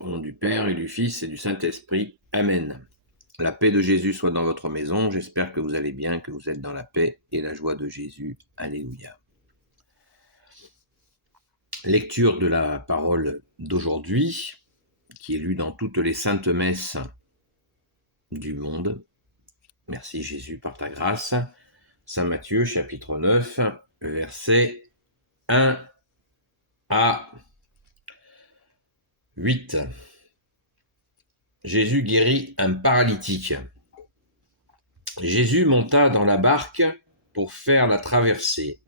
Au nom du Père et du Fils et du Saint-Esprit. Amen. La paix de Jésus soit dans votre maison. J'espère que vous allez bien, que vous êtes dans la paix et la joie de Jésus. Alléluia. Lecture de la parole d'aujourd'hui, qui est lue dans toutes les saintes messes du monde. Merci Jésus par ta grâce. Saint Matthieu, chapitre 9, versets 1 à 8. Jésus guérit un paralytique. Jésus monta dans la barque pour faire la traversée,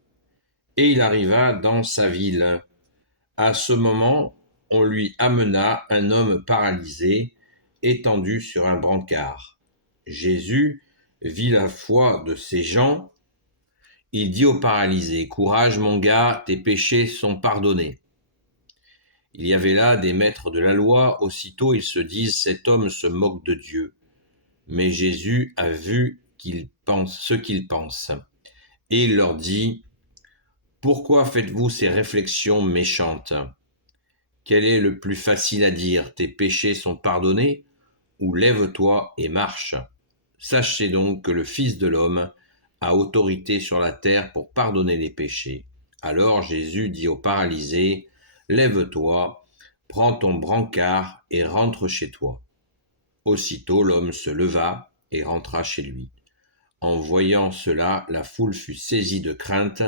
et il arriva dans sa ville. À ce moment, on lui amena un homme paralysé, étendu sur un brancard. Jésus vit la foi de ces gens. Il dit au paralysé, « Courage mon gars, tes péchés sont pardonnés. » Il y avait là des maîtres de la loi. Aussitôt ils se disent, « Cet homme se moque de Dieu. » Mais Jésus a vu ce qu'ils pensent. Et il leur dit, « Pourquoi faites-vous ces réflexions méchantes ? Quel est le plus facile à dire, tes péchés sont pardonnés, ou lève-toi et marche ? Sachez donc que le Fils de l'homme a autorité sur la terre pour pardonner les péchés. » Alors Jésus dit au paralysé, « Lève-toi, prends ton brancard et rentre chez toi. » Aussitôt l'homme se leva et rentra chez lui. En voyant cela, la foule fut saisie de crainte.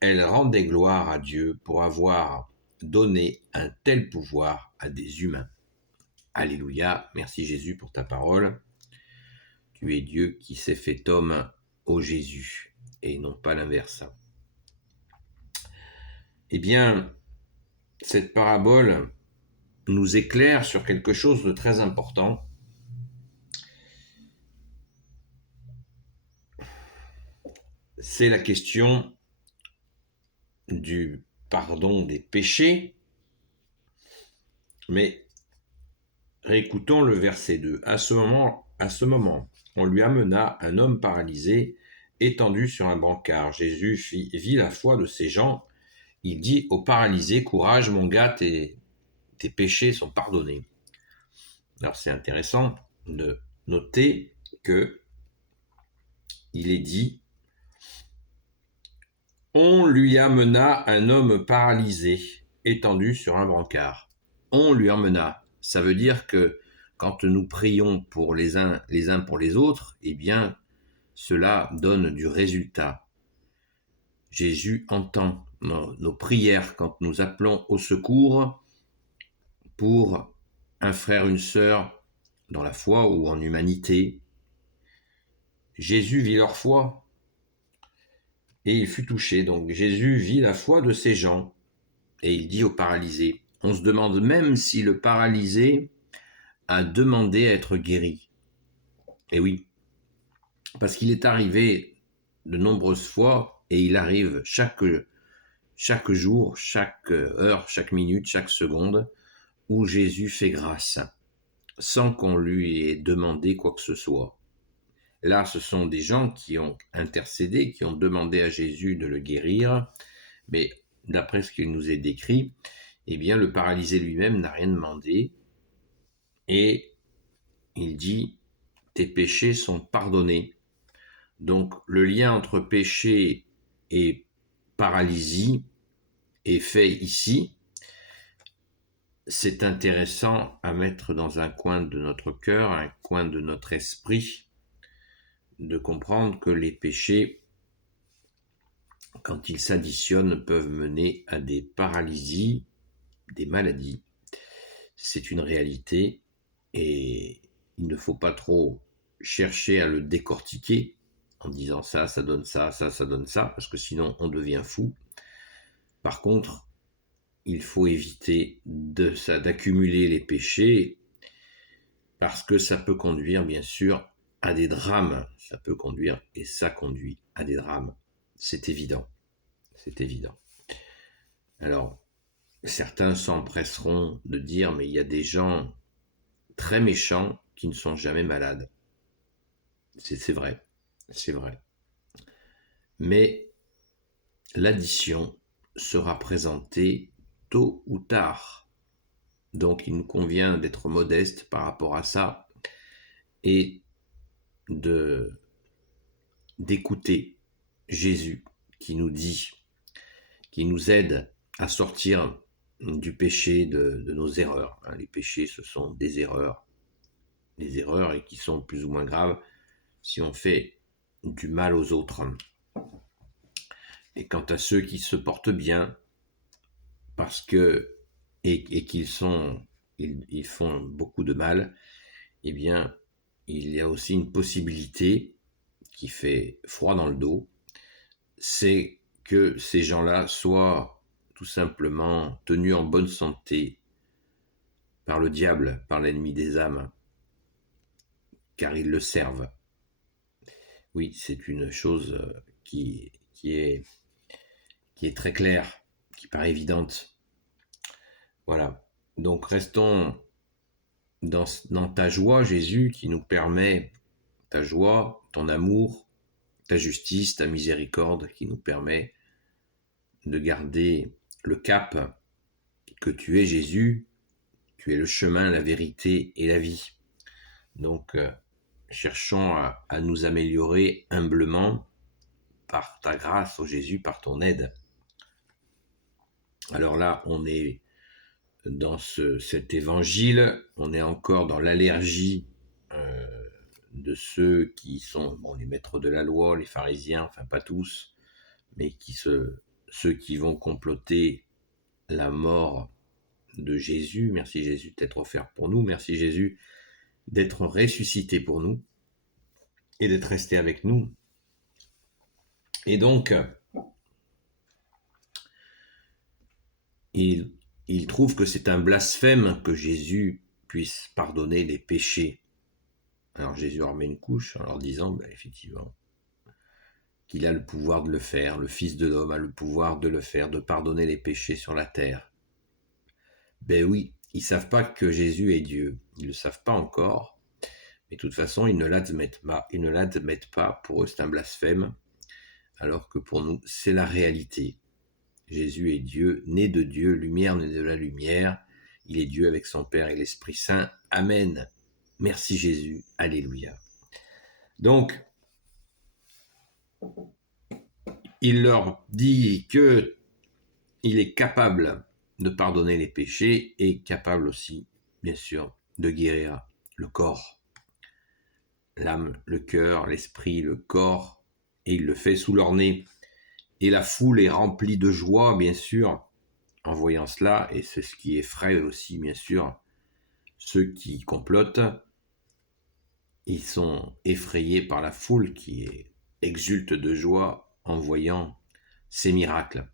Elle rendait gloire à Dieu pour avoir donné un tel pouvoir à des humains. Alléluia, merci Jésus pour ta parole. Tu es Dieu qui s'est fait homme, ô Jésus, et non pas l'inverse. Eh bien, cette parabole nous éclaire sur quelque chose de très important. C'est la question du pardon des péchés. Mais réécoutons le verset 2. À ce moment, on lui amena un homme paralysé, étendu sur un brancard. Jésus vit la foi de ces gens. Il dit au paralysé, « Courage mon gars, tes péchés sont pardonnés. » Alors c'est intéressant de noter que il est dit, on lui amena un homme paralysé, étendu sur un brancard. On lui emmena. Ça veut dire que quand nous prions pour les uns pour les autres, eh bien, cela donne du résultat. Jésus entend nos prières quand nous appelons au secours pour un frère, une sœur, dans la foi ou en humanité. Jésus vit leur foi et il fut touché. Donc Jésus vit la foi de ces gens et il dit au paralysé. On se demande même si le paralysé a demandé à être guéri. Et oui, parce qu'il est arrivé de nombreuses fois et il arrive chaque jour, chaque heure, chaque minute, chaque seconde où Jésus fait grâce sans qu'on lui ait demandé quoi que ce soit. Là, ce sont des gens qui ont intercédé, qui ont demandé à Jésus de le guérir, mais d'après ce qu'il nous est décrit, eh bien, le paralysé lui-même n'a rien demandé et il dit « Tes péchés sont pardonnés ». Donc, le lien entre péché et paralysie est fait ici. C'est intéressant à mettre dans un coin de notre cœur, un coin de notre esprit, de comprendre que les péchés, quand ils s'additionnent, peuvent mener à des paralysies, des maladies. C'est une réalité et il ne faut pas trop chercher à le décortiquer en disant ça donne ça, ça donne ça, parce que sinon on devient fou. Par contre, il faut éviter d'accumuler les péchés parce que ça peut conduire bien sûr à des drames. Ça peut conduire et ça conduit à des drames. C'est évident. C'est évident. Alors, certains s'empresseront de dire mais il y a des gens très méchants qui ne sont jamais malades. C'est vrai, c'est vrai. Mais l'addition sera présentée tôt ou tard. Donc il nous convient d'être modeste par rapport à ça et d'écouter Jésus qui nous dit, qui nous aide à sortir du péché de nos erreurs. Les péchés, ce sont des erreurs et qui sont plus ou moins graves si on fait du mal aux autres. Et quant à ceux qui se portent bien, parce que et qu'ils ils font beaucoup de mal, eh bien, il y a aussi une possibilité qui fait froid dans le dos, c'est que ces gens-là soient tout simplement tenus en bonne santé par le diable, par l'ennemi des âmes, car ils le servent. Oui, c'est une chose qui est très claire, qui paraît évidente. Voilà. Donc restons dans ta joie, Jésus, qui nous permet, ta joie, ton amour, ta justice, ta miséricorde, qui nous permet de garder le cap que tu es Jésus, tu es le chemin, la vérité et la vie. Donc, cherchons à nous améliorer humblement par ta grâce, ô Jésus, par ton aide. Alors là, on est dans cet évangile, on est encore dans l'allergie de ceux qui sont les maîtres de la loi, les pharisiens, enfin pas tous, mais ceux qui vont comploter la mort de Jésus. Merci Jésus d'être offert pour nous. Merci Jésus d'être ressuscité pour nous et d'être resté avec nous. Et donc, il trouve que c'est un blasphème que Jésus puisse pardonner les péchés. Alors Jésus leur met une couche en leur disant, effectivement, qu'il a le pouvoir de le faire, le Fils de l'homme a le pouvoir de le faire, de pardonner les péchés sur la terre. Ben oui, ils ne savent pas que Jésus est Dieu, ils ne le savent pas encore, mais de toute façon, ils ne l'admettent pas, pour eux c'est un blasphème, alors que pour nous, c'est la réalité. Jésus est Dieu, né de Dieu, lumière née de la lumière, il est Dieu avec son Père et l'Esprit Saint. Amen. Merci Jésus. Alléluia. Donc, il leur dit que il est capable de pardonner les péchés et capable aussi, bien sûr, de guérir le corps, l'âme, le cœur, l'esprit, le corps, et il le fait sous leur nez. Et la foule est remplie de joie, bien sûr, en voyant cela, et c'est ce qui effraie aussi, bien sûr, ceux qui complotent. Ils sont effrayés par la foule qui exulte de joie en voyant ces miracles.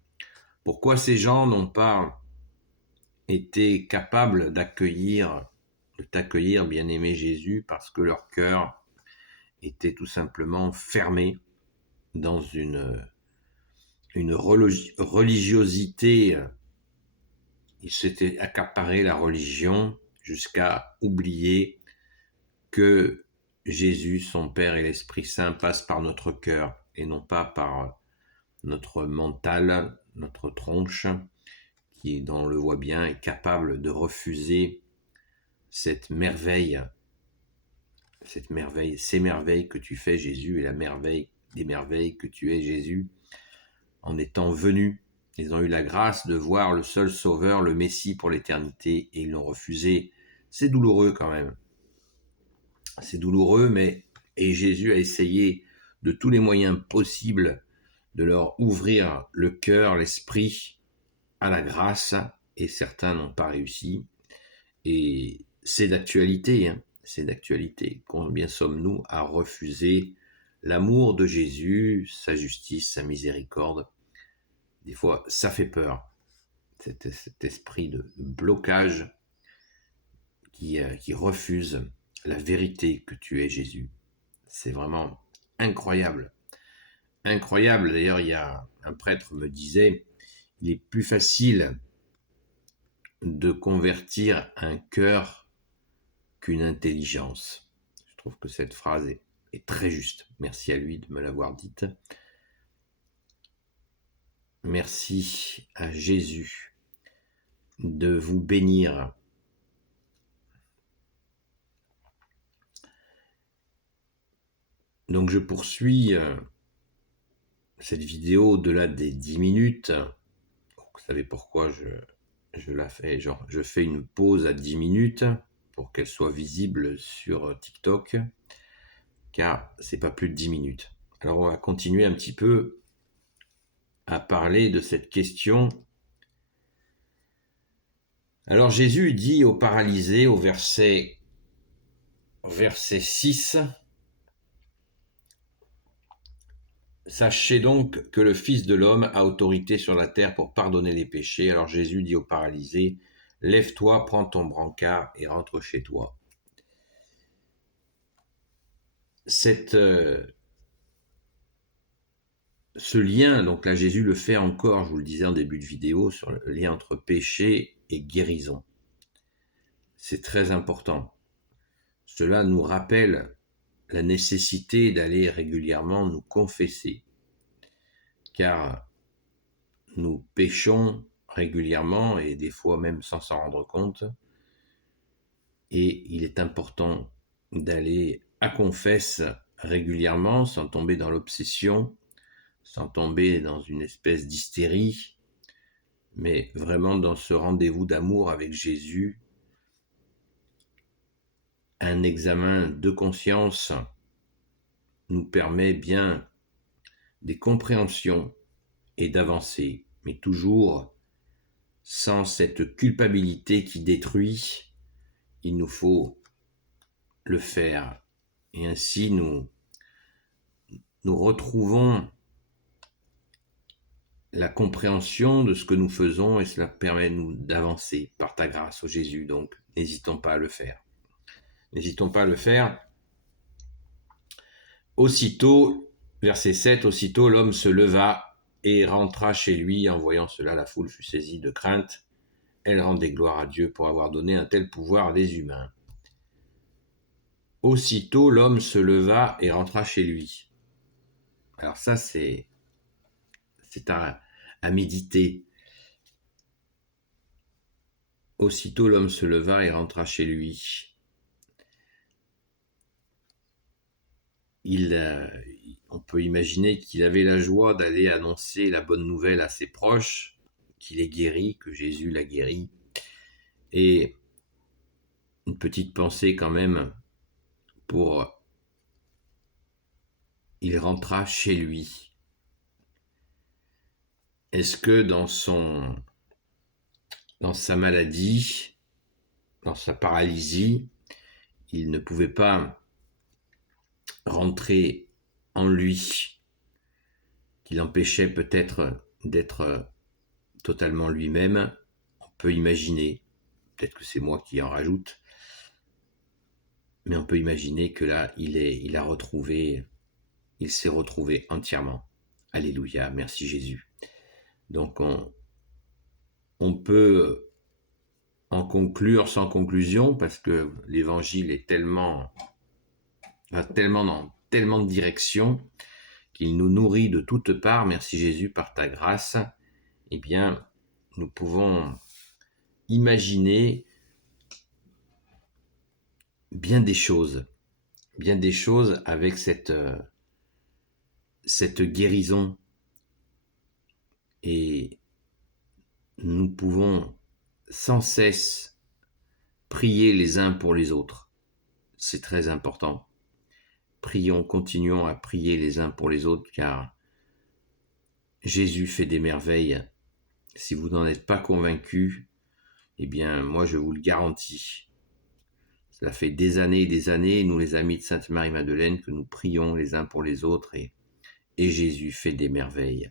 Pourquoi ces gens n'ont pas été capables de t'accueillir, bien-aimé Jésus, parce que leur cœur était tout simplement fermé dans une religiosité. Ils s'étaient accaparés la religion jusqu'à oublier que Jésus, son Père et l'Esprit Saint passent par notre cœur et non pas par notre mental, notre tronche, qui, dont on le voit bien, est capable de refuser ces merveilles que tu fais, Jésus, et la merveille des merveilles que tu es, Jésus, en étant venu. Ils ont eu la grâce de voir le seul Sauveur, le Messie pour l'éternité, et ils l'ont refusé. C'est douloureux quand même. C'est douloureux, et Jésus a essayé de tous les moyens possibles de leur ouvrir le cœur, l'esprit à la grâce, et certains n'ont pas réussi. Et c'est d'actualité, c'est d'actualité. Combien sommes-nous à refuser l'amour de Jésus, sa justice, sa miséricorde? Des fois, ça fait peur, cet esprit de blocage qui refuse la vérité que tu es, Jésus. C'est vraiment incroyable. Incroyable. D'ailleurs, il y a un prêtre me disait, il est plus facile de convertir un cœur qu'une intelligence. Je trouve que cette phrase est très juste. Merci à lui de me l'avoir dite. Merci à Jésus de vous bénir Donc je poursuis cette vidéo au-delà des 10 minutes. Vous savez pourquoi je la fais, genre je fais une pause à 10 minutes pour qu'elle soit visible sur TikTok, car c'est pas plus de 10 minutes. Alors on va continuer un petit peu à parler de cette question. Alors Jésus dit au paralysé au verset 6, « Sachez donc que le Fils de l'homme a autorité sur la terre pour pardonner les péchés. » Alors Jésus dit au paralysé, « Lève-toi, prends ton brancard et rentre chez toi. » Ce lien, donc là Jésus le fait encore, je vous le disais en début de vidéo, sur le lien entre péché et guérison. C'est très important. Cela nous rappelle la nécessité d'aller régulièrement nous confesser, car nous péchons régulièrement et des fois même sans s'en rendre compte, et il est important d'aller à confesse régulièrement sans tomber dans l'obsession, sans tomber dans une espèce d'hystérie, mais vraiment dans ce rendez-vous d'amour avec Jésus, un examen de conscience nous permet bien des compréhensions et d'avancer, mais toujours sans cette culpabilité qui détruit. Il nous faut le faire, et ainsi nous retrouvons la compréhension de ce que nous faisons, et cela permet nous d'avancer par ta grâce, ô Jésus. Donc n'hésitons pas à le faire. N'hésitons pas à le faire. Aussitôt, verset 7, aussitôt l'homme se leva et rentra chez lui. En voyant cela, la foule fut saisie de crainte. Elle rendait gloire à Dieu pour avoir donné un tel pouvoir à des humains. Aussitôt l'homme se leva et rentra chez lui. Alors ça, c'est à méditer. Aussitôt l'homme se leva et rentra chez lui. On peut imaginer qu'il avait la joie d'aller annoncer la bonne nouvelle à ses proches, qu'il est guéri, que Jésus l'a guéri. Et une petite pensée quand même pour il rentra chez lui. Est-ce que dans sa maladie, dans sa paralysie, il ne pouvait pas rentrer en lui, qui l'empêchait peut-être d'être totalement lui-même? On peut imaginer, peut-être que c'est moi qui en rajoute, mais on peut imaginer que là, il s'est retrouvé entièrement. Alléluia, merci Jésus. Donc on peut en conclure sans conclusion, parce que l'évangile va tellement dans tellement de directions qu'il nous nourrit de toutes parts. Merci Jésus, par ta grâce, eh bien, nous pouvons imaginer bien des choses avec cette guérison, et nous pouvons sans cesse prier les uns pour les autres. C'est très important. Prions, continuons à prier les uns pour les autres, car Jésus fait des merveilles. Si vous n'en êtes pas convaincus, eh bien, moi, je vous le garantis. Cela fait des années, nous les amis de Sainte-Marie-Madeleine, que nous prions les uns pour les autres, et Jésus fait des merveilles.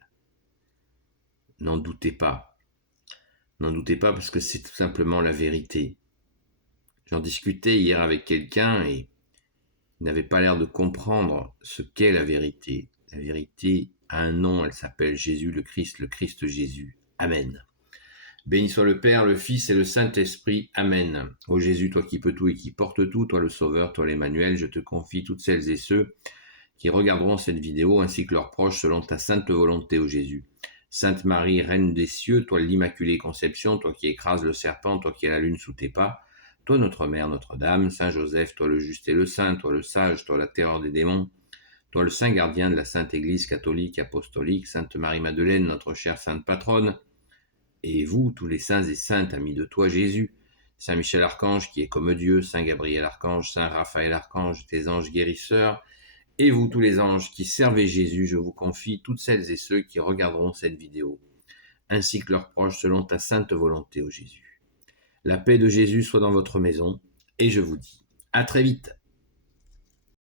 N'en doutez pas. N'en doutez pas, parce que c'est tout simplement la vérité. J'en discutais hier avec quelqu'un et il n'avait pas l'air de comprendre ce qu'est la vérité. La vérité a un nom, elle s'appelle Jésus le Christ Jésus. Amen. Béni soit le Père, le Fils et le Saint-Esprit. Amen. Ô Jésus, toi qui peux tout et qui portes tout, toi le Sauveur, toi l'Emmanuel, je te confie toutes celles et ceux qui regarderont cette vidéo ainsi que leurs proches selon ta sainte volonté, ô Jésus. Sainte Marie, Reine des cieux, toi l'Immaculée Conception, toi qui écrases le serpent, toi qui as la lune sous tes pas, toi notre Mère, Notre-Dame, Saint Joseph, toi le juste et le saint, toi le sage, toi la terreur des démons, toi le saint gardien de la Sainte Église catholique apostolique, Sainte Marie-Madeleine, notre chère sainte patronne, et vous, tous les saints et saintes amis de toi, Jésus, Saint Michel Archange qui est comme Dieu, Saint Gabriel Archange, Saint Raphaël Archange, tes anges guérisseurs, et vous tous les anges qui servez Jésus, je vous confie toutes celles et ceux qui regarderont cette vidéo, ainsi que leurs proches selon ta sainte volonté, ô Jésus. La paix de Jésus soit dans votre maison, et je vous dis à très vite.